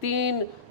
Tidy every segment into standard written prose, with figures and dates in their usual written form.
3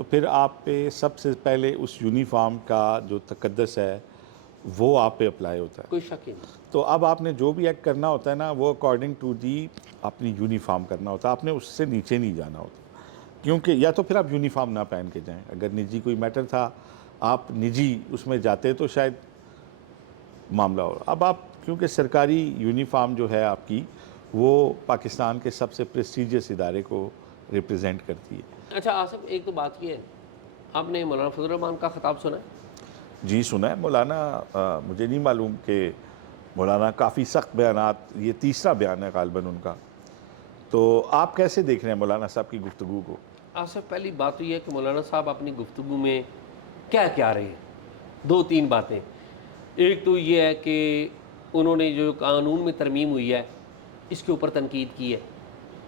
تو پھر آپ پہ سب سے پہلے اس یونیفارم کا جو تقدس ہے وہ آپ پہ اپلائی ہوتا ہے. کوئی شک ہی نہیں. تو اب آپ نے جو بھی ایکٹ کرنا ہوتا ہے نا وہ اکارڈنگ ٹو دی اپنی یونیفارم کرنا ہوتا ہے. آپ نے اس سے نیچے نہیں جانا ہوتا, کیونکہ یا تو پھر آپ یونیفارم نہ پہن کے جائیں. اگر نجی کوئی میٹر تھا آپ نجی اس میں جاتے تو شاید معاملہ ہو. اب آپ کیونکہ سرکاری یونیفارم جو ہے آپ کی وہ پاکستان کے سب سے پریسٹیجیس ادارے کو ریپرزینٹ کرتی ہے. اچھا آصف, ایک تو بات یہ ہے, آپ نے مولانا فضل الرحمان کا خطاب سنا ہے؟ جی سنا ہے. مولانا مجھے نہیں معلوم کہ مولانا کافی سخت بیانات, یہ تیسرا بیان ہے غالباً ان کا. تو آپ کیسے دیکھ رہے ہیں مولانا صاحب کی گفتگو کو؟ آصف, پہلی بات تو یہ ہے کہ مولانا صاحب اپنی گفتگو میں کیا رہے ہیں. 2-3 باتیں. ایک تو یہ ہے کہ انہوں نے جو قانون میں ترمیم ہوئی ہے اس کے اوپر تنقید کی ہے.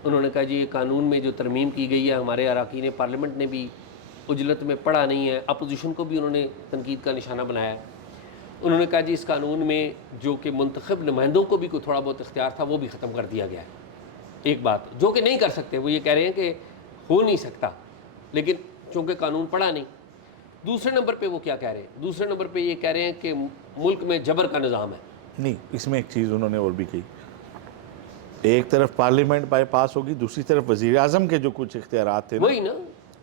انہوں نے کہا جی یہ قانون میں جو ترمیم کی گئی ہے ہمارے اراکین پارلیمنٹ نے بھی اجلت میں پڑھا نہیں ہے. اپوزیشن کو بھی انہوں نے تنقید کا نشانہ بنایا ہے. انہوں نے کہا جی اس قانون میں جو کہ منتخب نمائندوں کو بھی کوئی تھوڑا بہت اختیار تھا وہ بھی ختم کر دیا گیا ہے. ایک بات جو کہ نہیں کر سکتے, وہ یہ کہہ رہے ہیں کہ ہو نہیں سکتا, لیکن چونکہ قانون پڑھا نہیں. دوسرے نمبر پہ وہ کیا کہہ رہے ہیں؟ دوسرے نمبر پہ یہ کہہ رہے ہیں کہ ملک میں جبر کا نظام ہے. نہیں, اس میں ایک چیز انہوں نے اور بھی کہی, ایک طرف پارلیمنٹ بائی پاس ہوگی, دوسری طرف وزیر اعظم کے جو کچھ اختیارات تھے وہی نا,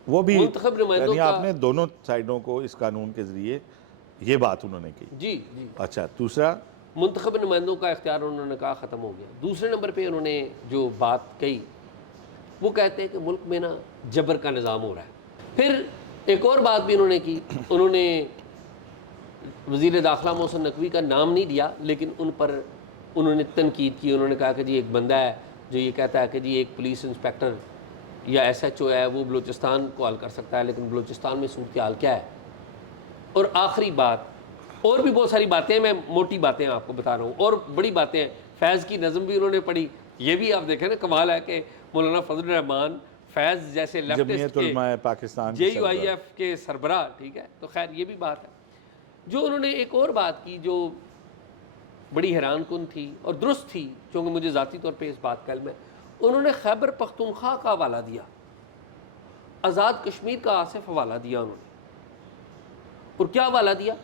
وہ بھی منتخب نمائندوں یعنی آپ کا. نے دونوں سائڈوں کو اس قانون کے ذریعے یہ بات انہوں نے کی. جی, اچھا, دوسرا منتخب نمائندوں کا اختیار انہوں نے کہا ختم ہو گیا. دوسرے نمبر پہ انہوں نے جو بات کہی وہ کہتے ہیں کہ ملک میں نا جبر کا نظام ہو رہا ہے. پھر ایک اور بات بھی انہوں نے کی, انہوں نے وزیر داخلہ محسن نقوی کا نام نہیں دیا لیکن ان پر انہوں نے تنقید کی. انہوں نے کہا کہ جی ایک بندہ ہے جو یہ کہتا ہے کہ جی ایک پولیس انسپیکٹر یا ایس ایچ او ہے وہ بلوچستان کو حل کر سکتا ہے, لیکن بلوچستان میں صورتحال کیا ہے. اور آخری بات, اور بھی بہت ساری باتیں ہیں, میں موٹی باتیں آپ کو بتا رہا ہوں, اور بڑی باتیں ہیں. فیض کی نظم بھی انہوں نے پڑھی. یہ بھی آپ دیکھیں نا, کمال ہے کہ مولانا فضل الرحمان فیض جیسے لیفٹسٹ جمعیت کے علماء پاکستان جے یو آئی ایف کے سربراہ, ٹھیک ہے, تو خیر یہ بھی بات ہے. جو انہوں نے ایک اور بات کی جو بڑی حیران کن تھی اور درست تھی, چونکہ مجھے ذاتی طور پہ اس بات کا علم ہے, انہوں نے خیبر پختونخوا کا حوالہ دیا, آزاد کشمیر کا آصف حوالہ دیا انہوں نے. اور کیا حوالہ دیا؟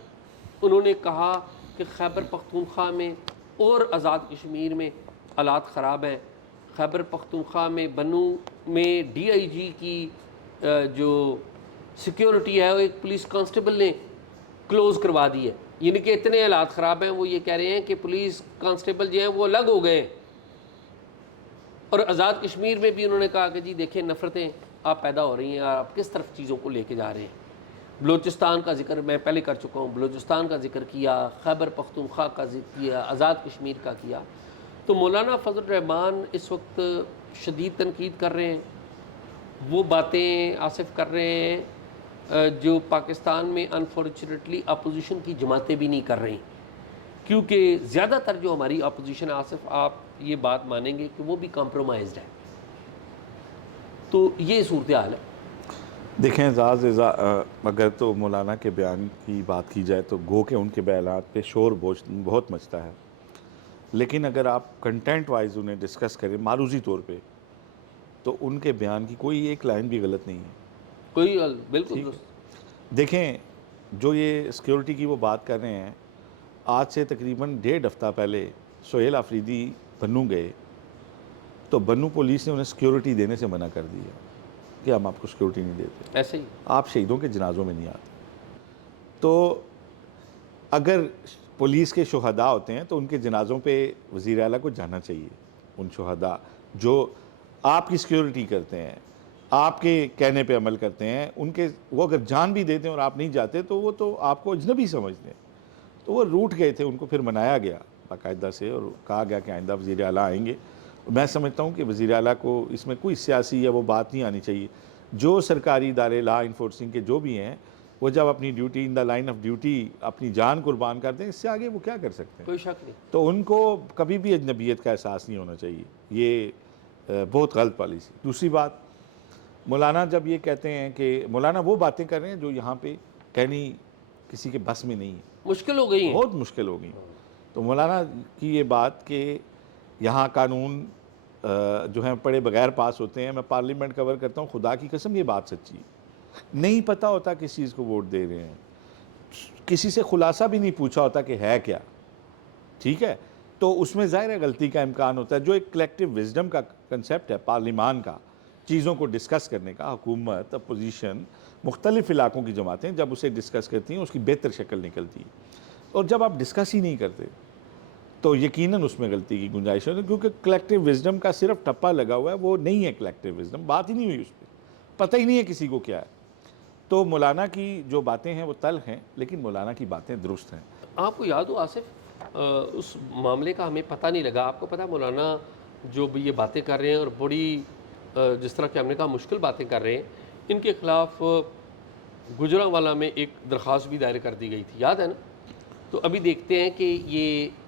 انہوں نے کہا کہ خیبر پختونخوا میں اور آزاد کشمیر میں حالات خراب ہیں. خیبر پختونخوا میں بنو میں ڈی آئی جی کی جو سیکیورٹی ہے وہ ایک پولیس کانسٹیبل نے کلوز کروا دی ہے. یعنی کہ اتنے حالات خراب ہیں, وہ یہ کہہ رہے ہیں کہ پولیس کانسٹیبل جو ہیں وہ الگ ہو گئے. اور آزاد کشمیر میں بھی انہوں نے کہا کہ جی دیکھیں نفرتیں آپ پیدا ہو رہی ہیں, آپ کس طرف چیزوں کو لے کے جا رہے ہیں. بلوچستان کا ذکر میں پہلے کر چکا ہوں, بلوچستان کا ذکر کیا, خیبر پختونخوا کا ذکر کیا, آزاد کشمیر کا کیا. تو مولانا فضل الرحمان اس وقت شدید تنقید کر رہے ہیں. وہ باتیں آصف کر رہے ہیں جو پاکستان میں انفارچونیٹلی اپوزیشن کی جماعتیں بھی نہیں کر رہی, کیونکہ زیادہ تر جو ہماری اپوزیشن آصف, آپ یہ بات مانیں گے کہ وہ بھی کمپرومائزڈ ہے. تو یہ صورتحال ہے. دیکھیں اگر تو مولانا کے بیان کی بات کی جائے تو گو کہ ان کے بیانات پہ شور بہت مچتا ہے, لیکن اگر آپ کنٹینٹ وائز انہیں ڈسکس کریں معروضی طور پہ تو ان کے بیان کی کوئی ایک لائن بھی غلط نہیں ہے. کوئی بالکل درست. دیکھیں جو یہ سیکیورٹی کی وہ بات کر رہے ہیں, آج سے تقریباً 1.5 ہفتہ پہلے سہیل آفریدی بنو گئے تو بنو پولیس نے انہیں سیکیورٹی دینے سے منع کر دیا کہ ہم آپ کو سیکیورٹی نہیں دیتے, ایسے ہی آپ شہیدوں کے جنازوں میں نہیں آتے. تو اگر پولیس کے شہداء ہوتے ہیں تو ان کے جنازوں پہ وزیر اعلیٰ کو جانا چاہیے. ان شہداء جو آپ کی سیکیورٹی کرتے ہیں, آپ کے کہنے پہ عمل کرتے ہیں, ان کے وہ اگر جان بھی دیتے ہیں اور آپ نہیں جاتے تو وہ تو آپ کو اجنبی سمجھتے ہیں. تو وہ روٹ گئے تھے, ان کو پھر منایا گیا باقاعدہ سے اور کہا گیا کہ آئندہ وزیر اعلیٰ آئیں گے. میں سمجھتا ہوں کہ وزیر اعلیٰ کو اس میں کوئی سیاسی یا وہ بات نہیں آنی چاہیے. جو سرکاری ادارے لا انفورسنگ کے جو بھی ہیں وہ جب اپنی duty in the line of duty اپنی جان قربان کر دیں, اس سے آگے وہ کیا کر سکتے ہیں؟ کوئی شک نہیں. تو ان کو کبھی بھی اجنبیت کا احساس نہیں ہونا چاہیے. یہ بہت غلط پالیسی. دوسری بات, مولانا جب یہ کہتے ہیں کہ مولانا وہ باتیں کر رہے ہیں جو یہاں پہ کہنی کسی کے بس میں نہیں ہے, مشکل ہو گئی ہیں, بہت مشکل ہو گئی. تو مولانا کی یہ بات کہ یہاں قانون جو ہیں پڑھے بغیر پاس ہوتے ہیں, میں پارلیمنٹ کور کرتا ہوں, خدا کی قسم یہ بات سچی ہے. نہیں پتہ ہوتا کس چیز کو ووٹ دے رہے ہیں, کسی سے خلاصہ بھی نہیں پوچھا ہوتا کہ ہے کیا, ٹھیک ہے, تو اس میں ظاہر ہے غلطی کا امکان ہوتا ہے. جو ایک کلیکٹیو وزڈم کا کنسیپٹ ہے پارلیمان کا, چیزوں کو ڈسکس کرنے کا, حکومت, اپوزیشن, مختلف علاقوں کی جماعتیں جب اسے ڈسکس کرتی ہیں اس کی بہتر شکل نکلتی ہے. اور جب آپ ڈسکس ہی نہیں کرتے تو یقیناً اس میں غلطی کی گنجائش ہے, کیونکہ کلیکٹیو وزڈم کا صرف ٹپا لگا ہوا ہے, وہ نہیں ہے کلیکٹیو وزڈم, بات ہی نہیں ہوئی اس پہ, پتہ ہی نہیں ہے کسی کو کیا ہے. تو مولانا کی جو باتیں ہیں وہ تلخ ہیں, لیکن مولانا کی باتیں درست ہیں. آپ کو یاد ہو آصف اس معاملے کا ہمیں پتہ نہیں لگا, آپ کو پتہ مولانا جو بھی یہ باتیں کر رہے ہیں اور بڑی جس طرح کہ ہم نے کہا مشکل باتیں کر رہے ہیں, ان کے خلاف گجرانوالہ میں ایک درخواست بھی دائر کر دی گئی تھی, یاد ہے نا؟ تو ابھی دیکھتے ہیں کہ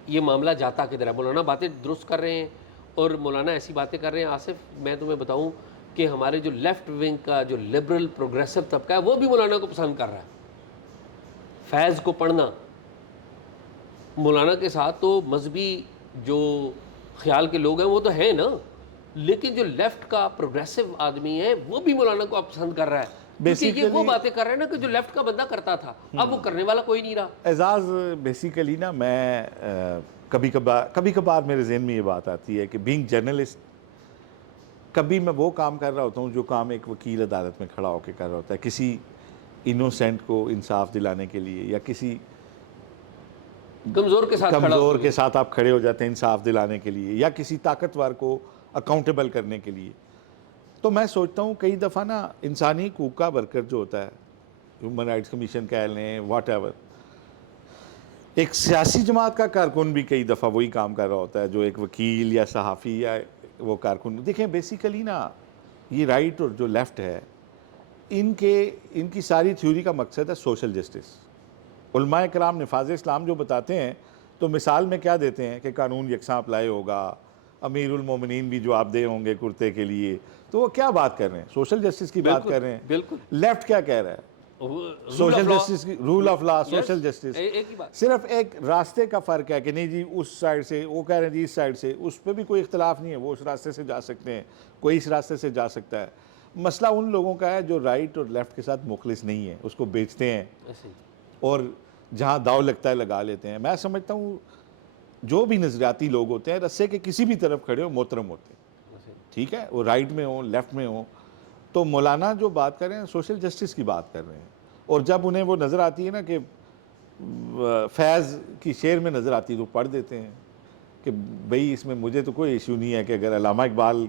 یہ معاملہ جاتا کدھر ہے. مولانا باتیں درست کر رہے ہیں اور مولانا ایسی باتیں کر رہے ہیں. آصف میں تمہیں بتاؤں کہ ہمارے جو لیفٹ ونگ کا جو لبرل پروگریسو طبقہ ہے وہ بھی مولانا کو پسند کر رہا ہے. فیض کو پڑھنا, مولانا کے ساتھ تو مذہبی جو خیال کے لوگ ہیں وہ تو ہیں نا, لیکن جو لیفٹ کا پروگریسو آدمی ہے وہ بھی مولانا کو اب پسند کر رہا ہے, کیونکہ یہ وہ باتیں کر رہے ہیں نا کہ جو لیفٹ کا بندہ کرتا تھا, اب وہ کرنے والا کوئی نہیں رہا. اعزاز, بیسیکلی نا میں کبھی کبھار میرے ذہن میں یہ بات آتی ہے کہ بینگ جرنلسٹ, کبھی میں وہ کام کر رہا ہوتا ہوں جو کام ایک وکیل عدالت میں کھڑا ہو کے کر رہا ہوتا ہے, کسی انوسینٹ کو انصاف دلانے کے لیے, یا کسی کمزور کے ساتھ آپ کھڑے ہو جاتے ہیں انصاف دلانے کے لیے, یا کسی طاقتور کو اکاؤنٹیبل کرنے کے لیے. تو میں سوچتا ہوں کئی دفعہ نا انسانی حقوق کا ورکر جو ہوتا ہے, ہیومن رائٹس کمیشن کہہ لیں, واٹ ایور, ایک سیاسی جماعت کا کارکن بھی کئی دفعہ وہی کام کر رہا ہوتا ہے جو ایک وکیل یا صحافی یا وہ کارکن. دیکھیں بیسیکلی نا یہ رائٹ اور جو لیفٹ ہے, ان کی ساری تھیوری کا مقصد ہے سوشل جسٹس. علماء کرام نفاذ اسلام جو بتاتے ہیں تو مثال میں کیا دیتے ہیں کہ قانون یکساں اپلائی ہوگا, امیر المومنین بھی جواب دہ ہوں گے کرتے کے لیے. تو وہ کیا بات کر رہے ہیں؟ سوشل جسٹس کی بات کر رہے ہیں. بالکل. لیفٹ کیا کہہ رہا ہے؟ سوشل جسٹس کی, rule of law, social justice, صرف ایک راستے کا فرق ہے کہ نہیں جی اس سائڈ سے, وہ کہہ رہے ہیں جی اس سائڈ سے, اس پہ بھی کوئی اختلاف نہیں ہے, وہ اس راستے سے جا سکتے ہیں, کوئی اس راستے سے جا سکتا ہے. مسئلہ ان لوگوں کا ہے جو رائٹ اور لیفٹ کے ساتھ مخلص نہیں ہے, اس کو بیچتے ہیں اور جہاں داؤ لگتا ہے لگا لیتے ہیں. میں سمجھتا ہوں جو بھی نظریاتی لوگ ہوتے ہیں رسے کے کسی بھی طرف کھڑے ہو محترم ہوتے ہیں, ٹھیک ہے, وہ رائٹ میں ہوں لیفٹ میں ہوں. تو مولانا جو بات کر رہے ہیں سوشل جسٹس کی بات کر رہے ہیں, اور جب انہیں وہ نظر آتی ہے نا کہ فیض کی شعر میں نظر آتی ہے تو پڑھ دیتے ہیں کہ بھئی اس میں مجھے تو کوئی ایشو نہیں ہے کہ اگر علامہ اقبال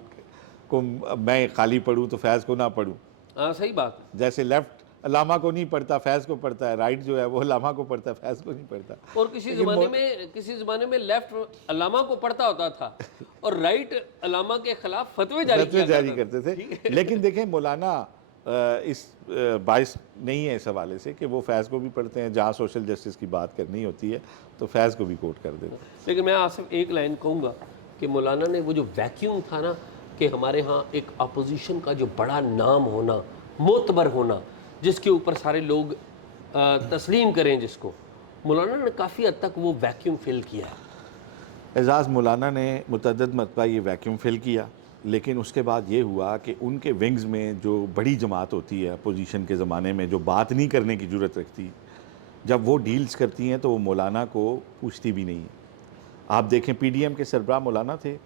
کو میں خالی پڑھوں تو فیض کو نہ پڑھوں. ہاں صحیح بات. جیسے لیفٹ علامہ کو نہیں پڑھتا فیض کو پڑھتا ہے, رائٹ جو ہے وہ علامہ کو پڑھتا ہے فیض کو نہیں پڑھتا. اور کسی زمانے میں لیفٹ علامہ کو پڑھتا ہوتا تھا اور رائٹ علامہ کے خلاف فتوے جاری کرتے تھے. لیکن دیکھیں مولانا اس باعث نہیں ہے اس حوالے سے کہ وہ فیض کو بھی پڑھتے ہیں, جہاں سوشل جسٹس کی بات کرنی ہوتی ہے تو فیض کو بھی کوٹ کر دیتے ہیں. لیکن میں آصف ایک لائن کہوں گا کہ مولانا نے وہ جو ویکیوم تھا نا کہ ہمارے ہاں ایک اپوزیشن کا جو بڑا نام ہونا, معتبر ہونا, جس کے اوپر سارے لوگ تسلیم کریں جس کو, مولانا نے کافی حد تک وہ ویکیوم فل کیا ہے. اعزاز, مولانا نے متعدد مرتبہ یہ ویکیوم فل کیا, لیکن اس کے بعد یہ ہوا کہ ان کے ونگز میں جو بڑی جماعت ہوتی ہے اپوزیشن کے زمانے میں, جو بات نہیں کرنے کی جرت رکھتی, جب وہ ڈیلز کرتی ہیں تو وہ مولانا کو پوچھتی بھی نہیں. آپ دیکھیں پی ڈی ایم کے سربراہ مولانا تھے,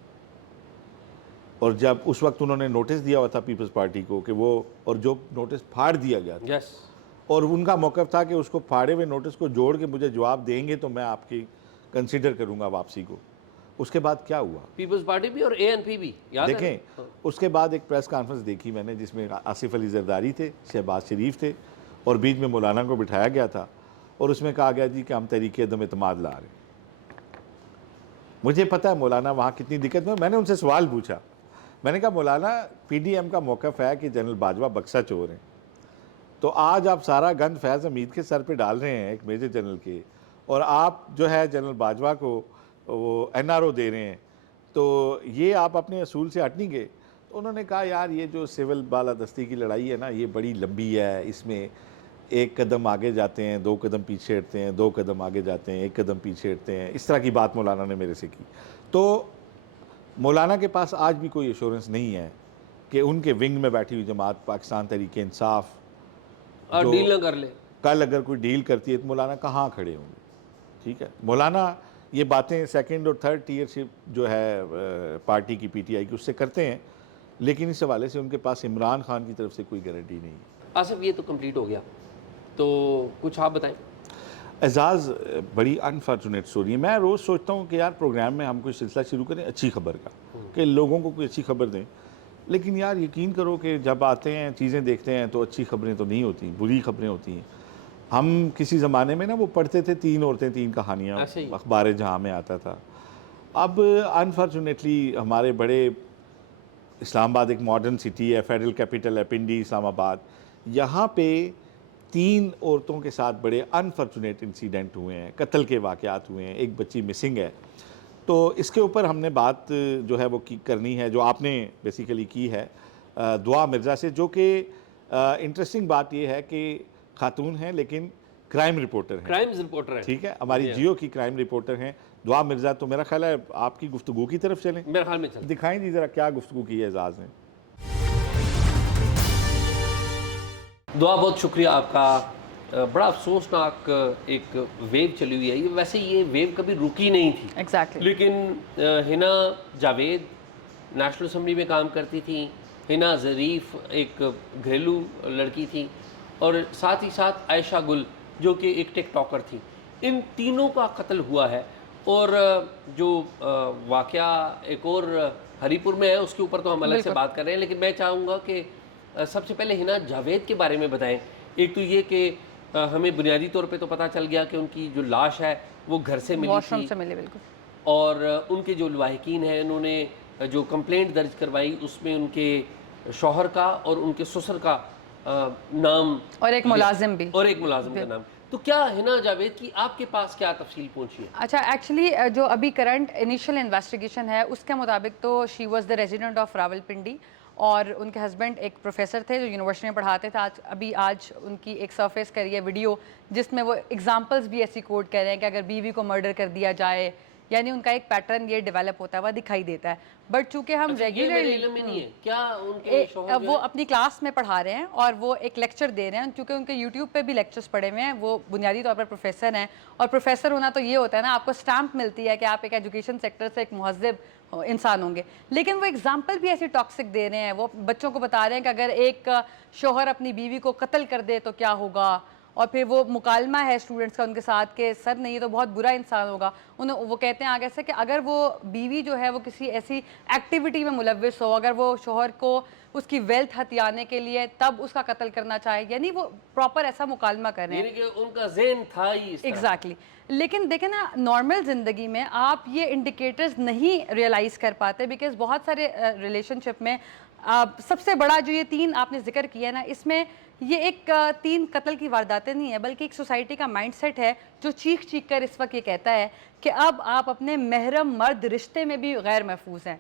اور جب اس وقت انہوں نے نوٹس دیا ہوا تھا پیپلز پارٹی کو کہ وہ, اور جو نوٹس پھاڑ دیا گیا تھا, اور ان کا موقف تھا کہ اس کو پھاڑے ہوئے نوٹس کو جوڑ کے مجھے جواب دیں گے تو میں آپ کی کنسیڈر کروں گا واپسی کو. اس کے بعد کیا ہوا؟ پیپلز پارٹی بھی اور اے این پی بھی. دیکھیں اس کے بعد ایک پریس کانفرنس دیکھی میں نے جس میں آصف علی زرداری تھے, شہباز شریف تھے, اور بیچ میں مولانا کو بٹھایا گیا تھا, اور اس میں کہا گیا جی کہ ہم تحریک عدم اعتماد لا رہے ہیں. مجھے پتہ ہے مولانا وہاں کتنی دقت میں نے ان سے سوال پوچھا. میں نے کہا مولانا پی ڈی ایم کا موقف ہے کہ جنرل باجوہ بکسا چور ہیں, تو آج آپ سارا گند فیض حمید کے سر پہ ڈال رہے ہیں ایک میجر جنرل کے, اور آپ جو ہے جنرل باجوہ کو وہ این آر او دے رہے ہیں, تو یہ آپ اپنے اصول سے ہٹ نہیں گئے. تو انہوں نے کہا یار یہ جو سول بالادستی کی لڑائی ہے نا یہ بڑی لمبی ہے, اس میں ایک قدم آگے جاتے ہیں, 2 قدم پیچھے ہٹتے ہیں, 2 قدم آگے جاتے ہیں, 1 قدم پیچھے ہٹتے ہیں. اس طرح کی بات مولانا نے میرے سے کی. تو مولانا کے پاس آج بھی کوئی ایشورنس نہیں ہے کہ ان کے ونگ میں بیٹھی ہوئی جماعت پاکستان تحریک انصاف اور ڈیل نہ کر لے. کل اگر کوئی ڈیل کرتی ہے تو مولانا کہاں کھڑے ہوں گے؟ ٹھیک ہے، مولانا یہ باتیں سیکنڈ اور تھرڈ ٹیئر شپ جو ہے پارٹی کی پی ٹی آئی کی اس سے کرتے ہیں، لیکن اس حوالے سے ان کے پاس عمران خان کی طرف سے کوئی گارنٹی نہیں ہے. آصف یہ تو کمپلیٹ ہو گیا، تو کچھ آپ بتائیں. اعزاز بڑی انفارچونیٹ اسٹوری ہے. میں روز سوچتا ہوں کہ یار پروگرام میں ہم کوئی سلسلہ شروع کریں اچھی خبر کا، کہ لوگوں کو کوئی اچھی خبر دیں، لیکن یار یقین کرو کہ جب آتے ہیں چیزیں دیکھتے ہیں تو اچھی خبریں تو نہیں ہوتی، بری خبریں ہوتی ہیں. ہم کسی زمانے میں نا وہ پڑھتے تھے 3 عورتیں 3 کہانیاں، اخبار جہاں میں آتا تھا. اب انفارچونیٹلی ہمارے بڑے اسلام آباد ایک ماڈرن سٹی ہے، فیڈرل کیپٹل ہے پنڈی اسلام آباد، یہاں پہ 3 عورتوں کے ساتھ بڑے انفارچونیٹ انسیڈنٹ ہوئے ہیں، قتل کے واقعات ہوئے ہیں، ایک بچی مسنگ ہے. تو اس کے اوپر ہم نے بات جو ہے وہ کرنی ہے، جو آپ نے بیسیکلی کی ہے دعا مرزا سے، جو کہ انٹرسٹنگ بات یہ ہے کہ خاتون ہیں لیکن کرائم رپورٹر ہیں. کرائمز رپورٹر ہے. ٹھیک ہے، ہماری جیو کی کرائم رپورٹر ہیں دعا مرزا. تو میرا خیال ہے آپ کی گفتگو کی طرف چلیں. میرے خیال میں چلیں. دکھائیں جی ذرا کیا گفتگو کی ہے اعزاز نے. دعا بہت شکریہ آپ کا. بڑا افسوسناک ایک ویو چلی ہوئی ہے یہ. ویسے یہ ویو کبھی رکی نہیں تھی ایگزیکٹلی. لیکن ہنا جاوید نیشنل اسمبلی میں کام کرتی تھیں، ہنا ظریف ایک گھریلو لڑکی تھی، اور ساتھ ہی ساتھ عائشہ گل جو کہ ایک ٹک ٹاکر تھی. ان تینوں کا قتل ہوا ہے. اور جو واقعہ ایک اور ہری پور میں ہے اس کے اوپر تو ہم الگ سے بات کر رہے ہیں، لیکن میں چاہوں گا کہ سب سے پہلے ہنا جاوید کے بارے میں بتائیں. ایک تو یہ کہ ہمیں بنیادی طور پہ تو پتہ چل گیا کہ ان کی جو لاش ہے وہ گھر سے ملی واش روم تھی، سے ملی بالکل. اور ان کے جو لواحقین ہیں انہوں نے جو کمپلینٹ درج کروائی اس میں ان کے شوہر کا اور ان کے سسر کا نام اور ایک ملازم بھی. اور ایک ملازم کا نام. تو کیا ہنا جاوید کی آپ کے پاس کیا تفصیل پہنچی ہے؟ اچھا، ایکچولی جو ابھی کرنٹ انیشیل انویسٹیگیشن ہے اس کے مطابق تو she was the resident of Rawal Pindi, اور ان کے ہسبینڈ ایک پروفیسر تھے جو یونیورسٹی میں پڑھاتے تھے. آج ان کی ایک سرفیس کری ہے ویڈیو جس میں وہ ایگزامپلس بھی ایسی کوٹ کر رہے ہیں کہ اگر بیوی کو مرڈر کر دیا جائے، یعنی ان کا ایک پیٹرن یہ ڈیولپ ہوتا ہے، وہ دکھائی دیتا ہے. بٹ چونکہ ہم ریگولرلی وہ اپنی کلاس میں پڑھا رہے ہیں اور وہ ایک لیکچر دے رہے ہیں، چونکہ ان کے یوٹیوب پہ بھی لیکچرز پڑے ہوئے ہیں. وہ بنیادی طور پر پروفیسر ہیں، اور پروفیسر ہونا تو یہ ہوتا ہے نا، آپ کو اسٹامپ ملتی ہے کہ آپ ایک ایجوکیشن سیکٹر سے ایک مہذب انسان ہوں گے. لیکن وہ اگزامپل بھی ایسی ٹاکسک دے رہے ہیں. وہ بچوں کو بتا رہے ہیں کہ اگر ایک شوہر اپنی بیوی کو قتل کر دے تو کیا ہوگا، اور پھر وہ مکالمہ ہے اسٹوڈنٹس کا ان کے ساتھ کہ سر نہیں، یہ تو بہت برا انسان ہوگا. وہ کہتے ہیں آگے سے کہ اگر وہ بیوی جو ہے وہ کسی ایسی ایکٹیویٹی میں ملوث ہو، اگر وہ شوہر کو اس کی ویلتھ ہتھیانے کے لیے تب اس کا قتل کرنا چاہے، یعنی وہ پراپر ایسا مکالمہ کر رہے ہیں. یعنی کہ ان کا ذہن تھا ہی اس طرح. ایگزیکٹلی. لیکن دیکھیں نا، نارمل زندگی میں آپ یہ انڈیکیٹرز نہیں ریئلائز کر پاتے، بیکاز بہت سارے ریلیشن شپ میں سب سے بڑا جو یہ 3 آپ نے ذکر کیا نا، اس میں یہ ایک 3 قتل کی وارداتیں نہیں ہیں، بلکہ ایک سوسائٹی کا مائنڈ سیٹ ہے جو چیخ چیخ کر اس وقت یہ کہتا ہے کہ اب آپ اپنے محرم مرد رشتے میں بھی غیر محفوظ ہیں.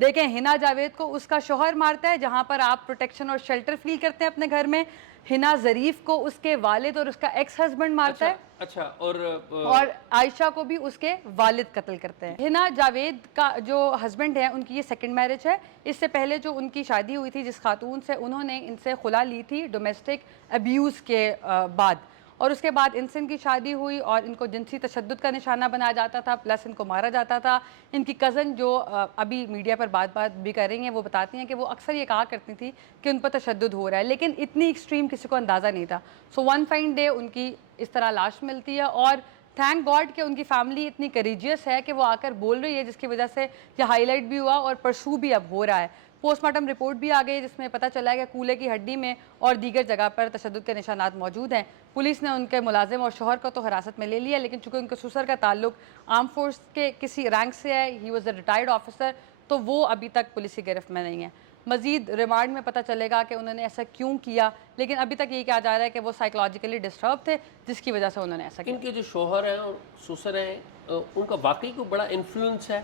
دیکھیں ہنا جاوید کو اس کا شوہر مارتا ہے جہاں پر آپ پروٹیکشن اور شیلٹر فیل کرتے ہیں اپنے گھر میں. ہنا ظریف کو اس کے والد اور اس کا ایکس ہسبینڈ مارتا ہے. اچھا. اور عائشہ کو بھی اس کے والد قتل کرتے ہیں. ہنا جاوید کا جو ہسبینڈ ہے ان کی یہ سیکنڈ میرج ہے. اس سے پہلے جو ان کی شادی ہوئی تھی جس خاتون سے، انہوں نے ان سے خلا لی تھی ڈومیسٹک ابیوز کے بعد، اور اس کے بعد ان سے ان کی شادی ہوئی اور ان کو جنسی تشدد کا نشانہ بنایا جاتا تھا، پلس ان کو مارا جاتا تھا. ان کی کزن جو ابھی میڈیا پر بات بھی کر رہی ہیں، وہ بتاتی ہیں کہ وہ اکثر یہ کہا کرتی تھی کہ ان پر تشدد ہو رہا ہے، لیکن اتنی ایکسٹریم کسی کو اندازہ نہیں تھا. سو ون فائن ڈے ان کی اس طرح لاش ملتی ہے، اور تھینک گاڈ کہ ان کی فیملی اتنی کریجیس ہے کہ وہ آ کر بول رہی ہے، جس کی وجہ سے یہ ہائی لائٹ بھی ہوا اور پرسو بھی اب ہو رہا ہے. پوسٹ مارٹم رپورٹ بھی آ گئی جس میں پتہ چلا ہے کہ کولے کی ہڈی میں اور دیگر جگہ پر تشدد کے نشانات موجود ہیں. پولیس نے ان کے ملازم اور شوہر کو تو حراست میں لے لیا، لیکن چونکہ ان کے سسر کا تعلق آرم فورس کے کسی رینک سے ہے، he was a retired officer, تو وہ ابھی تک پولیس کی گرفت میں نہیں ہے. مزید ریمانڈ میں پتہ چلے گا کہ انہوں نے ایسا کیوں کیا، لیکن ابھی تک یہ کہا جا رہا ہے کہ وہ سائیکولوجیکلی ڈسٹرب تھے جس کی وجہ سے انہوں نے ایسا کیا. ان کے جو شوہر ہیں اور سسر ہیں ان کا واقعی کوئی بڑا انفلوئنس ہے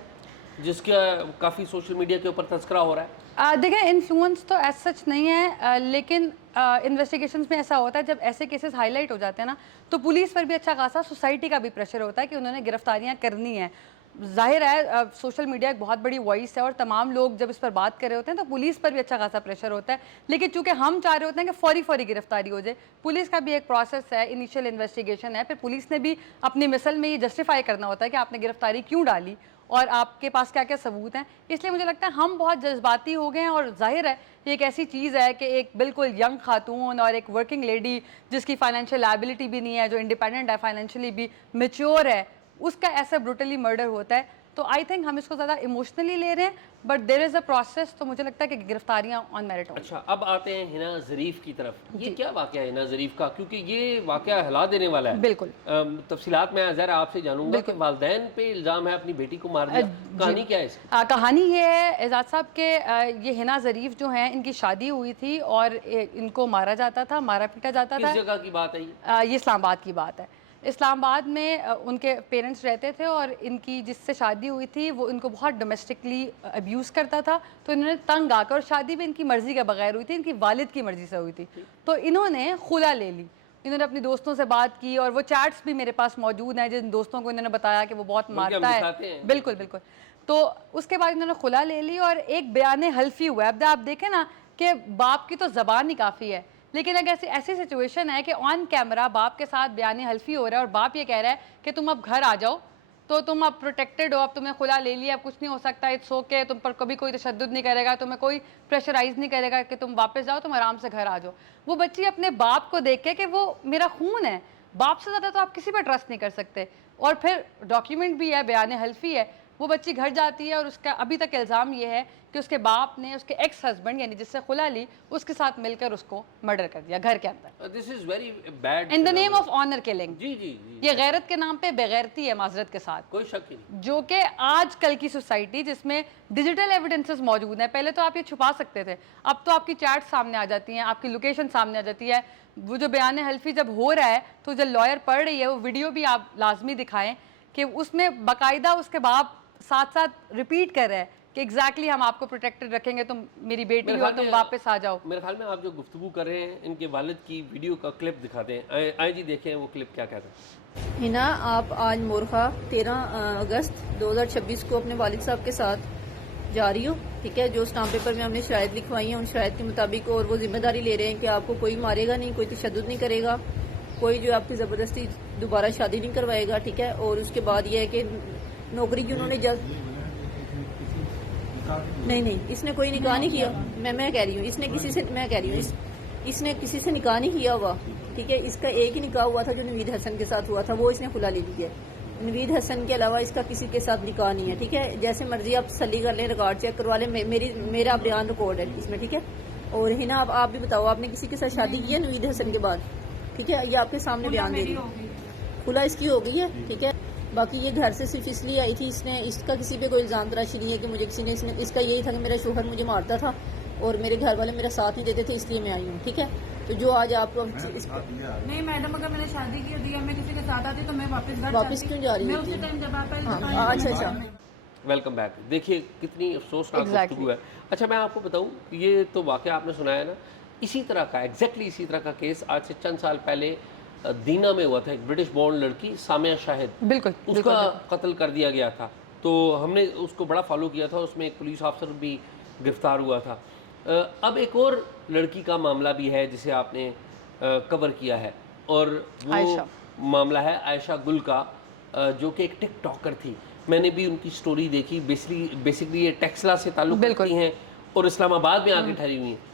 جس کا کافی سوشل میڈیا کے اوپر تذکرہ ہو رہا ہے؟ دیکھیں انفلوئنس تو ایز سچ نہیں ہے، لیکن انویسٹیگیشنز میں ایسا ہوتا ہے جب ایسے کیسز ہائی لائٹ ہو جاتے ہیں نا، تو پولیس پر بھی اچھا خاصا سوسائٹی کا بھی پریشر ہوتا ہے کہ انہوں نے گرفتاریاں کرنی ہیں. ظاہر ہے سوشل میڈیا ایک بہت بڑی وائس ہے اور تمام لوگ جب اس پر بات کر رہے ہوتے ہیں تو پولیس پر بھی اچھا خاصا پریشر ہوتا ہے، لیکن چونکہ ہم چاہ رہے ہوتے ہیں کہ فوری گرفتاری ہو جائے، پولیس کا بھی ایک پروسیس ہے، انیشیل انویسٹیگیشن ہے، پھر پولیس نے بھی اپنی مثل میں یہ جسٹیفائی کرنا ہوتا ہے کہ آپ نے گرفتاری کیوں ڈالی اور آپ کے پاس کیا کیا ثبوت ہیں. اس لیے مجھے لگتا ہے ہم بہت جذباتی ہو گئے ہیں، اور ظاہر ہے یہ ایک ایسی چیز ہے کہ ایک بالکل ینگ خاتون اور ایک ورکنگ لیڈی جس کی فائنینشیل لائبلٹی بھی نہیں ہے، جو انڈیپینڈنٹ ہے، فائنینشلی بھی میچور ہے، اس کا ایسا بروٹلی مرڈر ہوتا ہے. تو آئی تھنک ہم اس کو زیادہ ایموشنلی لے رہے ہیں، but there is a process. تو مجھے لگتا ہے کہ گرفتاریاں آن میرٹ ہوں. اچھا، اب آتے ہیں ہنا ظریف کی طرف. یہ کیا واقعہ ہے ہنا ظریف کا؟ کیونکہ یہ واقعہ ہلا دینے والا ہے. بالکل تفصیلات میں ذرا آپ سے جانوں گا کہ والدین پہ الزام ہے اپنی بیٹی کو مار دیا. کہانی کیا ہے اس کی؟ کہانی یہ ہے اعجاز صاحب کہ یہ ہنا ظریف جو ہیں ان کی شادی ہوئی تھی اور ان کو مارا جاتا تھا، مارا پیٹا جاتا تھا. کس جگہ کی بات ہے یہ؟ یہ اسلام آباد کی بات ہے. اسلام آباد میں ان کے پیرنٹس رہتے تھے اور ان کی جس سے شادی ہوئی تھی وہ ان کو بہت ڈومیسٹکلی ابیوز کرتا تھا. تو انہوں نے تنگ آ کر، اور شادی بھی ان کی مرضی کے بغیر ہوئی تھی، ان کی والد کی مرضی سے ہوئی تھی، تو انہوں نے خلا لے لی. انہوں نے اپنی دوستوں سے بات کی اور وہ چیٹس بھی میرے پاس موجود ہیں جن دوستوں کو انہوں نے بتایا کہ وہ بہت مارتا ہے. بالکل. تو اس کے بعد انہوں نے خلا لے لی اور ایک بیان حلفی ہوا ہے. اب آپ دیکھیں نا کہ باپ کی تو زبان ہی کافی ہے، لیکن اگر ایسی سچویشن ہے کہ آن کیمرہ باپ کے ساتھ بیان حلفی ہو رہا ہے اور باپ یہ کہہ رہا ہے کہ تم اب گھر آ جاؤ، تو تم اب پروٹیکٹڈ ہو، اب تمہیں خلا لے لیا، اب کچھ نہیں ہو سکتا، اٹس اوکے، تم پر کبھی کوئی تشدد نہیں کرے گا، تمہیں کوئی پریشرائز نہیں کرے گا کہ تم واپس جاؤ، تم آرام سے گھر آ جاؤ. وہ بچی اپنے باپ کو دیکھ کے کہ وہ میرا خون ہے، باپ سے زیادہ تو آپ کسی پر ٹرسٹ نہیں کر سکتے، اور پھر ڈاکیومنٹ بھی ہے، بیان حلفی ہے. وہ بچی گھر جاتی ہے اور اس کا ابھی تک الزام یہ ہے کہ اس کے باپ نے اس کے ایکس ہسبینڈ یعنی جس سے خلا لی اس کے ساتھ مل کر اس کو مرڈر کر دیا گھر کے اندر. This is very bad in the name of honour killing. جی. یہ غیرت کے نام پہ بےغیرتی ہے، معذرت کے ساتھ، کوئی شک ہی نہیں. جو کہ آج کل کی سوسائٹی جس میں ڈیجیٹل ایویڈنسز موجود ہیں، پہلے تو آپ یہ چھپا سکتے تھے، اب تو آپ کی چیٹ سامنے آ جاتی ہیں، آپ کی لوکیشن سامنے آ جاتی ہے. وہ جو بیان حلفی جب ہو رہا ہے تو جو لائر پڑھ رہی ہے وہ ویڈیو بھی آپ لازمی دکھائیں کہ اس میں باقاعدہ اس کے باپ ساتھ ساتھ ریپیٹ کر رہے ہیں کہ ایگزیکٹلی ہم آپ کو پروٹیکٹڈ رکھیں گے، تم میری بیٹی ہو، تم واپس آ جاؤ. میرے خیال میں آپ جو گفتگو کر رہے ہیں ان کے والد کی ویڈیو کا کلپ دکھاتے ہیں. آئیں جی دیکھیں وہ کلپ کیا کہتے ہیں. ہنا، آپ آج مورخہ 13 اگست 2026 کو اپنے والد صاحب کے ساتھ جا رہی ہو، ٹھیک ہے؟ جو اسٹامپ پیپر میں ہم نے شرائط لکھوائی ہیں ان شرائط کے مطابق، اور وہ ذمہ داری لے رہے ہیں کہ آپ کو کوئی مارے گا نہیں، کوئی تشدد نہیں کرے گا، کوئی جو آپ کی زبردستی دوبارہ شادی نہیں کروائے گا، ٹھیک ہے؟ اور اس کے بعد یہ ہے کہ نوکری کی انہوں نے نہیں اس نے کوئی نکاح نہیں کیا. میں کہہ رہی ہوں اس نے کسی سے، میں کہہ رہی ہوں اس نے کسی سے نکاح نہیں کیا ہوا، ٹھیک ہے؟ اس کا ایک ہی نکاح ہوا تھا جو نوید حسن کے ساتھ ہوا تھا، وہ اس نے خلا لے لی ہے. نوید حسن کے علاوہ اس کا کسی کے ساتھ نکاح نہیں ہے، ٹھیک ہے؟ جیسے مرضی آپ تسلی کر لیں، ریکارڈ چیک کروا لیں، میرا بیان ریکارڈ ہے اس میں، ٹھیک ہے؟ اور ہنا آپ بھی بتاؤ، آپ نے کسی کے ساتھ شادی کی ہے نوید حسن کے بعد؟ ٹھیک ہے، یہ آپ کے سامنے بیان دے رہی ہے، کھلا اس کی ہو گئی ہے، ٹھیک ہے؟ باقی یہ گھر سے صرف اس لیے آئی تھی، اس کا کسی پہ کوئی الزام تراشی نہیں ہے کہ مجھے کسی نے، اس کا یہی تھا کہ میرا شوہر مجھے مارتا تھا اور میرے گھر والے میرا ساتھ نہیں دیتے تھے، اس لیے میں آئی ہوں، ٹھیک ہے؟ تو جو آج آپ کو نہیں میڈم، اگر میں نے شادی کی ہوتی ہے میں کسی کے ساتھ آتی تو میں واپس کیوں جا رہی ہوتی؟ اچھا ویلکم بیک. دیکھیے کتنی افسوسناک گفتگو ہے. اچھا میں آپ کو بتاؤں، یہ تو واقعہ آپ نے سنایا نا، اسی طرح کا ایگزیکٹلی اسی طرح کا کیس آج سے چند سال پہلے دینا میں ہوا تھا. ایک برٹش بورن لڑکی سامعہ شاہد، بالکل اس کا قتل کر دیا گیا تھا. تو ہم نے اس کو بڑا فالو کیا تھا، اس میں ایک پولیس آفسر بھی گرفتار ہوا تھا. اب ایک اور لڑکی کا معاملہ بھی ہے جسے آپ نے کور کیا ہے، اور وہ معاملہ ہے عائشہ گل کا، جو کہ ایک ٹک ٹاکر تھی. میں نے بھی ان کی سٹوری دیکھی. بیسکلی یہ ٹیکسلا سے تعلق رکھتی ہیں اور اسلام آباد میں آ کے ٹھہری ہوئی ہیں.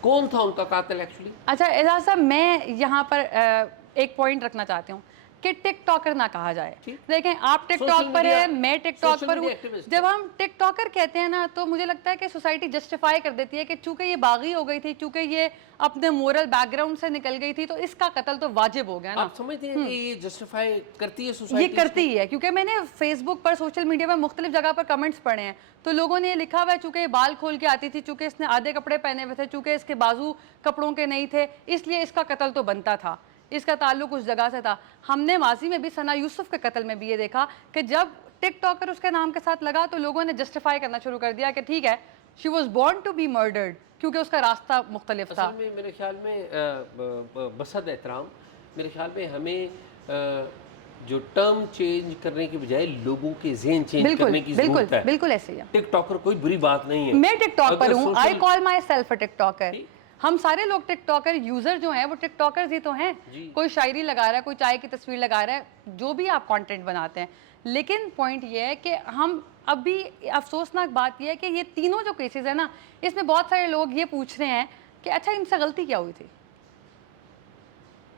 کون تھا ان کا قاتل ایکچولی؟ اچھا اعجاز صاحب، میں یہاں پر ایک پوائنٹ رکھنا چاہتی ہوں کہ ٹک ٹاکر نہ کہا جائے. دیکھیں آپ ٹک ٹاک پر ہیں، میں ٹک ٹاک پر ہوں. جب ہم ٹک ٹاکر کہتے ہیں نا تو مجھے لگتا ہے کہ سوسائٹی جسٹیفائی کر دیتی ہے کہ چونکہ یہ باغی ہو گئی تھی، چونکہ یہ اپنے مورل بیک گراؤنڈ سے نکل گئی تھی، تو اس کا قتل تو واجب ہو گیا نا. آپ سمجھتے ہیں کہ یہ جسٹیفائی کرتی ہے سوسائٹی؟ یہ کرتی ہے، کیونکہ میں نے فیس بک پر، سوشل میڈیا پر مختلف جگہ پر کمنٹس پڑھے ہیں، تو لوگوں نے یہ لکھا ہوا ہے چونکہ یہ بال کھول کے آتی تھی، چونکہ اس نے آدھے کپڑے پہنے ہوئے تھے، چونکہ اس کے بازو کپڑوں کے نہیں تھے، اس لیے اس کا قتل تو بنتا تھا، اس کا تعلق اس جگہ سے تھا. ہم نے ماضی میں بھی ثنا یوسف کے قتل میں بھی یہ دیکھا کہ جب ٹک ٹاکر اس کے نام کے ساتھ لگا تو لوگوں نے جسٹیفائی کرنا شروع کر دیا کہ ٹھیک ہے، she was born to be murdered, کیونکہ اس کا راستہ مختلف تھا. اصل میں میرے خیال میں بسد احترام، میرے خیال میں ہمیں جو ٹرم چینج کرنے کی بجائے لوگوں کے ذہن چینج بالکل کرنے کی بالکل ضرورت ہے. بالکل ایسے ہی ہے. ٹک ٹاکر کوئی بری بات نہیں ہے. میں ٹک ٹاک پر اگر ہوں, I social- call myself a TikToker. ہم سارے لوگ ٹک ٹاکر یوزر جو ہیں وہ ٹک ٹاکرز ہی تو ہیں. کوئی شاعری لگا رہا ہے, کوئی چائے کی تصویر لگا رہا ہے, جو بھی آپ کانٹینٹ بناتے ہیں. لیکن پوائنٹ یہ ہے کہ ہم اب بھی افسوسناک بات یہ ہے کہ یہ تینوں جو کیسز ہیں نا, اس میں بہت سارے لوگ یہ پوچھ رہے ہیں کہ اچھا ان سے غلطی کیا ہوئی تھی.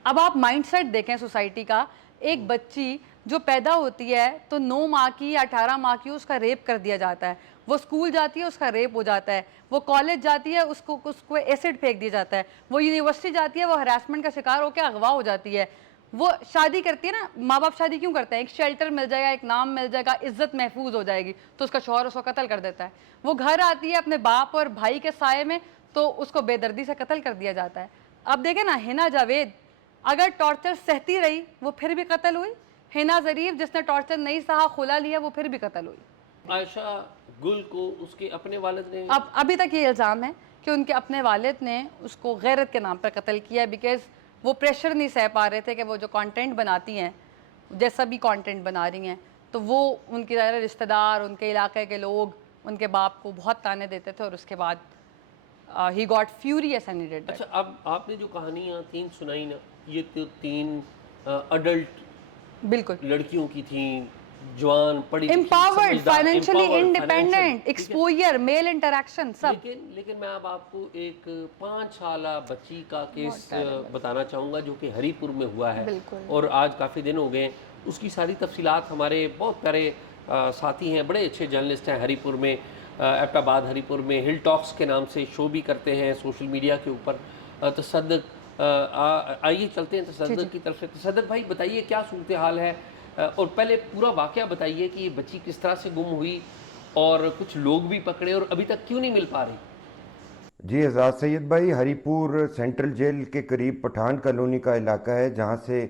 اب آپ مائنڈ سیٹ دیکھیں سوسائٹی کا. ایک بچی جو پیدا ہوتی ہے تو 9 ماہ کی یا 18 ماہ کی اس کا ریپ کر دیا جاتا ہے. وہ اسکول جاتی ہے, اس کا ریپ ہو جاتا ہے. وہ کالج جاتی ہے, اس کو ایسڈ پھینک دیا جاتا ہے. وہ یونیورسٹی جاتی ہے, وہ ہراسمنٹ کا شکار ہو کے اغوا ہو جاتی ہے. وہ شادی کرتی ہے نا, ماں باپ شادی کیوں کرتے ہیں؟ ایک شیلٹر مل جائے گا, ایک نام مل جائے گا, عزت محفوظ ہو جائے گی, تو اس کا شوہر اس کو قتل کر دیتا ہے. وہ گھر آتی ہے اپنے باپ اور بھائی کے سائے میں, تو اس کو بے دردی سے قتل کر دیا جاتا ہے. اب دیکھیں نا, ہنا جاوید اگر ٹارچر سہتی رہی وہ پھر بھی قتل ہوئی. ہنا ظریف جس نے ٹارچر نہیں سہا, خلا لیا, وہ پھر بھی قتل ہوئی. عائشہ گل کو اس کے اپنے والد نے ابھی تک یہ الزام ہے کہ ان کے اپنے والد نے اس کو غیرت کے نام پر قتل کیا, بیکاز وہ پریشر نہیں سہ پا رہے تھے کہ وہ جو کانٹینٹ بناتی ہیں, جیسا بھی کانٹینٹ بنا رہی ہیں, تو وہ ان کی ظاہر رشتہ دار, ان کے علاقے کے لوگ ان کے باپ کو بہت تانے دیتے تھے, اور اس کے بعد he got furious and he did. اچھا, اب آپ نے جو کہانیاں 3 سنائی نا, یہ تو 3 اڈلٹ بالکل لڑکیوں کی تھیں, جوان, پڑھی لکھی, امپاورڈ, سمجھدار, financially empowered, independent, financial, exposure, male interaction, سب. لیکن میں اب آپ کو ایک 5 سالہ بچی کا کیس بتانا چاہوں گا جو کہ ہری پور میں ہوا ہے, اور آج کافی دن ہو گئے. اس کی ساری تفصیلات ہمارے بہت پیارے ساتھی ہیں, بڑے اچھے جرنلسٹ ہیں ہری پور میں, ایبٹ آباد ہری پور میں, ہل ٹاکس کے نام سے شو بھی کرتے ہیں سوشل میڈیا کے اوپر. تصدق, آئیے چلتے ہیں تصدق کی طرف سے. تصدق بھائی بتائیے کیا صورتحال ہے, اور پہلے پورا واقعہ بتائیے کہ یہ بچی کس طرح سے گم ہوئی, اور کچھ لوگ بھی پکڑے, اور ابھی تک کیوں نہیں مل پا رہی. جی اعزاز سید بھائی, ہری پور سینٹرل جیل کے قریب پٹھان کالونی کا علاقہ ہے, جہاں سے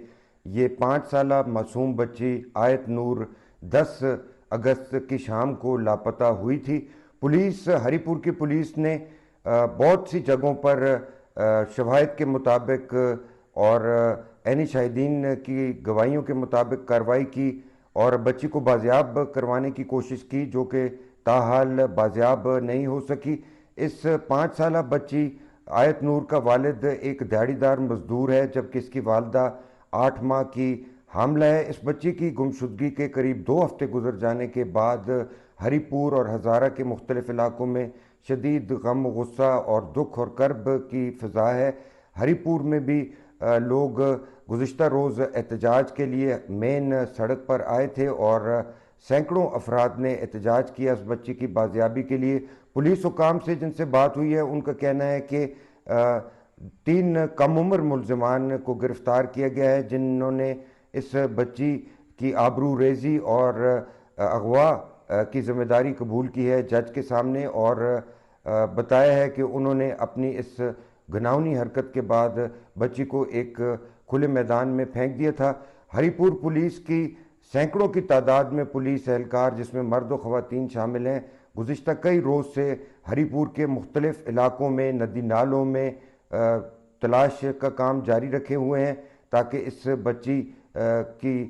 یہ 5 سالہ معصوم بچی آیت نور 10 اگست کی شام کو لاپتہ ہوئی تھی. پولیس, ہری پور کی پولیس نے بہت سی جگہوں پر شواہد کے مطابق اور عینی شاہدین کی گواہیوں کے مطابق کارروائی کی, اور بچی کو بازیاب کروانے کی کوشش کی, جو کہ تاحال بازیاب نہیں ہو سکی. اس 5 سالہ بچی آیت نور کا والد ایک دیہڑی دار مزدور ہے, جبکہ اس کی والدہ 8 ماہ کی حاملہ ہے. اس بچی کی گمشدگی کے قریب 2 ہفتے گزر جانے کے بعد ہری پور اور ہزارہ کے مختلف علاقوں میں شدید غم, غصہ اور دکھ اور کرب کی فضا ہے. ہری پور میں بھی لوگ گزشتہ روز احتجاج کے لیے مین سڑک پر آئے تھے, اور سینکڑوں افراد نے احتجاج کیا اس بچی کی بازیابی کے لیے. پولیس حکام سے جن سے بات ہوئی ہے, ان کا کہنا ہے کہ 3 کم عمر ملزمان کو گرفتار کیا گیا ہے, جنہوں نے اس بچی کی آبرو ریزی اور اغوا کی ذمہ داری قبول کی ہے جج کے سامنے, اور بتایا ہے کہ انہوں نے اپنی اس گھناؤنی حرکت کے بعد بچی کو ایک کھلے میدان میں پھینک دیا تھا. ہری پور پولیس کی سینکڑوں کی تعداد میں پولیس اہلکار, جس میں مرد و خواتین شامل ہیں, گزشتہ کئی روز سے ہری پور کے مختلف علاقوں میں, ندی نالوں میں تلاش کا کام جاری رکھے ہوئے ہیں, تاکہ اس بچی کی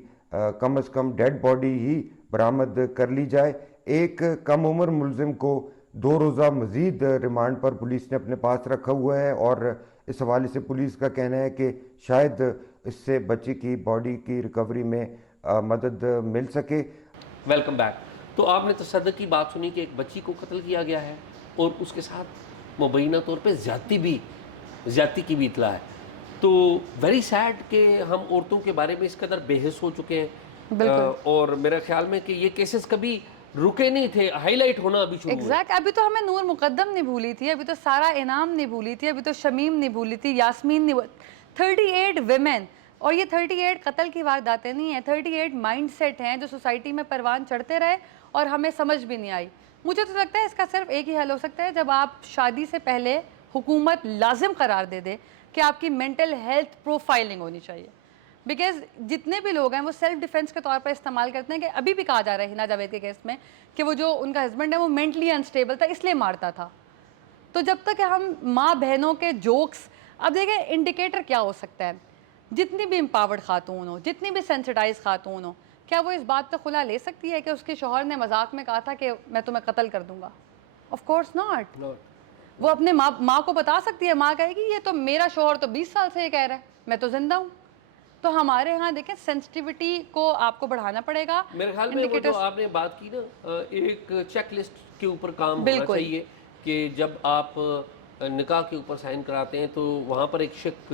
کم از کم ڈیڈ باڈی ہی برآمد کر لی جائے. ایک کم عمر ملزم کو 2 روزہ مزید ریمانڈ پر پولیس نے اپنے پاس رکھا ہوا ہے, اور اس حوالے سے پولیس کا کہنا ہے کہ شاید اس سے بچی کی باڈی کی ریکوری میں مدد مل سکے. Welcome back. تو آپ نے تصدق کی بات سنی کہ ایک بچی کو قتل کیا گیا ہے, اور اس کے ساتھ مبینہ طور پہ زیادتی کی بھی اطلاع ہے. تو ویری سیڈ کہ ہم عورتوں کے بارے میں اس قدر بے حس ہو چکے ہیں, اور میرا خیال میں کہ یہ کیسز کبھی رکے نہیں تھے, ہائی لائٹ ہونا ابھی شروع ہوئے. ابھی تو ہمیں نور مقدم نہیں بھولی تھی, ابھی تو سارا انعام نہیں بھولی تھی, ابھی تو شمیم نہیں بھولی تھی, یاسمین نہیں 38 ویمن, اور یہ 38 قتل کی وارداتیں نہیں ہیں, 38 مائنڈ سیٹ ہیں جو سوسائٹی میں پروان چڑھتے رہے اور ہمیں سمجھ بھی نہیں آئی. مجھے تو لگتا ہے اس کا صرف ایک ہی حل ہو سکتا ہے, جب آپ شادی سے پہلے حکومت لازم قرار دے دے کہ آپ کی مینٹل ہیلتھ پروفائلنگ ہونی چاہیے. بیکاز جتنے بھی لوگ ہیں وہ سیلف ڈیفینس کے طور پر استعمال کرتے ہیں, کہ ابھی بھی کہا جا رہا ہے ہنا جاوید کے کیس میں کہ وہ جو ان کا ہسبینڈ ہے وہ مینٹلی انسٹیبل تھا, اس لیے مارتا تھا. تو جب تک ہم ماں بہنوں کے جوکس, اب دیکھیں انڈیکیٹر کیا ہو سکتا ہے, جتنی بھی امپاورڈ خاتون ہو, جتنی بھی سینسٹائز خاتون ہو, کیا وہ اس بات پہ خلا لے سکتی ہے کہ اس کے شوہر نے مذاق میں کہا تھا کہ میں تمہیں قتل کر دوں گا؟ Of course not. وہ اپنے ماں کو بتا سکتی ہے, ماں کہے گی یہ تو میرا شوہر تو 20 سال سے یہ کہہ رہا ہے, میں تو زندہ ہوں. تو ہمارے ہاں دیکھیں سینسٹیوٹی کو آپ کو بڑھانا پڑے گا. میرے خیال میں وہ جو آپ نے بات کی نا, ایک چیک لسٹ کے اوپر کام ہونا چاہیے کہ جب آپ نکاح کے اوپر سائن کراتے ہیں تو وہاں پر ایک شک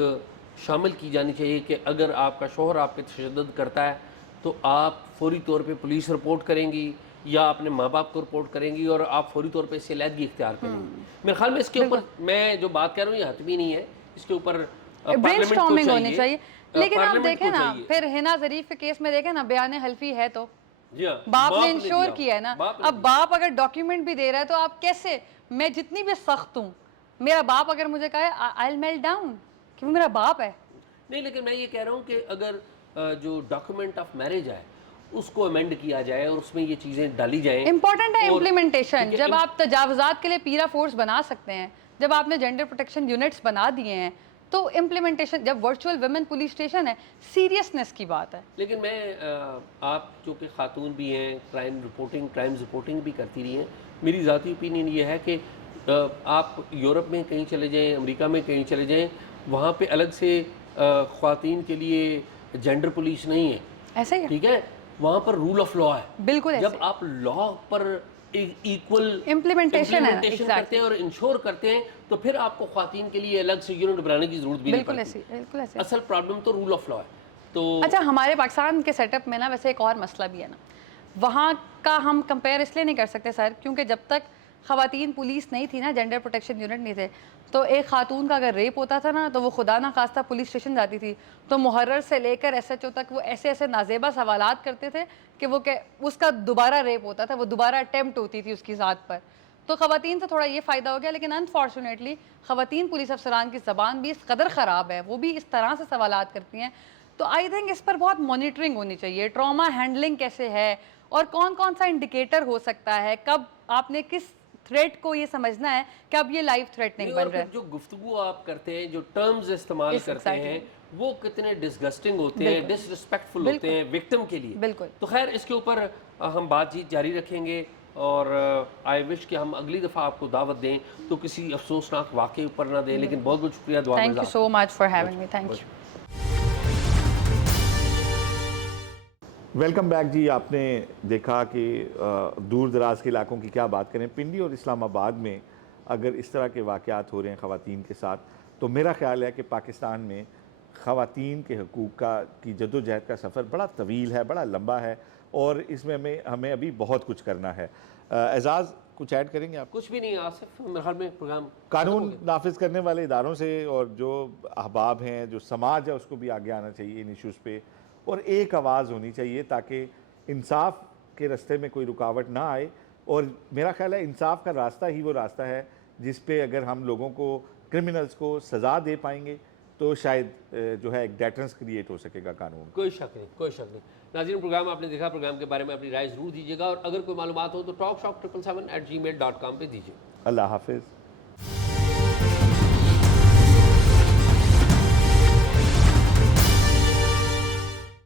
شامل کی جانی چاہیے کہ اگر آپ کا شوہر آپ پہ تشدد کرتا ہے تو آپ فوری طور پہ پولیس رپورٹ کریں گی یا اپنے ماں باپ کو رپورٹ کریں گی اور آپ فوری طور پہ اس سے علیحدگی اختیار کریں گی. میرے خیال میں اس کے اوپر میں جو بات کہہ رہا ہوں یہ حتمی نہیں ہے, اس کے اوپر برین سٹارمنگ ہونی چاہیے. لیکن آپ دیکھیں نا پھر حنا ظریف کے کیس میں دیکھیں نا بیان حلفی ہے تو باپ نے انشور کیا ہے نا. اب باپ اگر ڈاکیومنٹ بھی دے رہا ہے تو آپ کیسے, میں جتنی بھی سخت ہوں, میرا باپ اگر مجھے کہے آئی ول میلٹ ڈاؤن کہ وہ میرا باپ ہے. نہیں, لیکن میں یہ کہہ رہا ہوں کہ اگر جو ڈاکیومنٹ آف میرج ہے اس کو امینڈ کیا جائے اور اس میں یہ چیزیں ڈالی جائیں. امپورٹنٹ ہے امپلیمنٹیشن. جب آپ تجاوزات کے لیے پیرا فورس بنا سکتے ہیں, جب آپ نے جینڈر پروٹیکشن یونٹس بنا دیے ہیں, تو امپلیمنٹیشن, جب ورچوئل ویمن پولیس اسٹیشن ہے, سیریسنس کی بات ہے. لیکن میں آپ جو کہ خاتون بھی ہیں, کرائمز رپورٹنگ بھی کرتی رہی ہیں, میری ذاتی اوپینین یہ ہے کہ آپ یورپ میں کہیں چلے جائیں, امریکہ میں کہیں چلے جائیں, وہاں پہ الگ سے خواتین کے لیے جینڈر پولیس نہیں ہے. ایسا ہی ٹھیک ہے, وہاں پر رول آف لا ہے. بالکل جب آپ لا پر ایکول امپلیمنٹیشن کرتے ہیں اور انشور کرتے ہیں تو پھر آپ کو خواتین کے لیے الگ سے یونٹ بنانے کی ضرورت بھی نہیں پڑتی. بالکل ایسے. اصل پرابلم تو رول آف لا ہے. تو اچھا, ہمارے پاکستان کے سیٹ اپ میں نا ویسے ایک اور مسئلہ بھی ہے نا, وہاں کا ہم کمپیئر اس لیے نہیں کر سکتے سر کیونکہ جب تک خواتین پولیس نہیں تھی نا, جینڈر پروٹیکشن یونٹ نہیں تھے, تو ایک خاتون کا اگر ریپ ہوتا تھا نا تو وہ خدا نہ خواستہ پولیس اسٹیشن جاتی تھی تو محرر سے لے کر ایس ایچ او تک وہ ایسے ایسے نازیبہ سوالات کرتے تھے کہ وہ اس کا دوبارہ ریپ ہوتا تھا, وہ دوبارہ اٹیمپٹ ہوتی تھی اس کی ذات پر. تو خواتین سے تھوڑا یہ فائدہ ہو گیا, لیکن انفارچونیٹلی خواتین پولیس افسران کی زبان بھی اس قدر خراب ہے, وہ بھی اس طرح سے سوالات کرتی ہیں. تو آئی تھنک اس پر بہت مانیٹرنگ ہونی چاہیے. ٹراما ہینڈلنگ کیسے ہے اور کون کون سا انڈیکیٹر ہو سکتا ہے, کب آپ نے کس تھریٹ کو یہ سمجھنا ہے کہ اب یہ لائف تھریٹنگ بن رہا ہے. جو گفتگو آپ کرتے ہیں, جو ٹرمز استعمال کرتے ہیں, وہ کتنے ڈسگسٹنگ ہوتے ہیں, ڈس رسپیکٹفل ہوتے ہیں وکٹم کے لیے. بالکل. تو خیر اس کے اوپر ہم بات چیت جاری رکھیں گے اور آئی وش کہ ہم اگلی دفعہ آپ کو دعوت دیں تو کسی افسوسناک واقعے اوپر نہ دیں. لیکن بہت بہت شکریہ, دعا میں thank you so much for having me. Thank you. Welcome back جی. آپ نے دیکھا کہ دور دراز کے علاقوں کی کیا بات کریں, پنڈی اور اسلام آباد میں اگر اس طرح کے واقعات ہو رہے ہیں خواتین کے ساتھ, تو میرا خیال ہے کہ پاکستان میں خواتین کے حقوق کی جد و جہد کا سفر بڑا طویل ہے, بڑا لمبا ہے اور اس میں ہمیں ابھی بہت کچھ کرنا ہے. اعزاز کچھ ایڈ کریں گے آپ؟ کچھ بھی نہیں آصف, میرے خیال میں پروگرام قانون نافذ کرنے والے اداروں سے اور جو احباب ہیں, جو سماج ہے, اس کو بھی آگے آنا چاہیے ان ایشوز پہ, اور ایک آواز ہونی چاہیے تاکہ انصاف کے راستے میں کوئی رکاوٹ نہ آئے. اور میرا خیال ہے انصاف کا راستہ ہی وہ راستہ ہے جس پہ اگر ہم لوگوں کو, کرمنلز کو سزا دے پائیں گے تو شاید جو ہے ایک ڈیٹرنس کریٹ ہو سکے گا قانون. کوئی شک نہیں, کوئی شک نہیں. ناظرین, پروگرام آپ نے دیکھا, پروگرام کے بارے میں اپنی رائے ضرور دیجیے گا اور اگر کوئی معلومات ہو تو talkshock777@gmail.com پہ دیجیے. اللہ حافظ.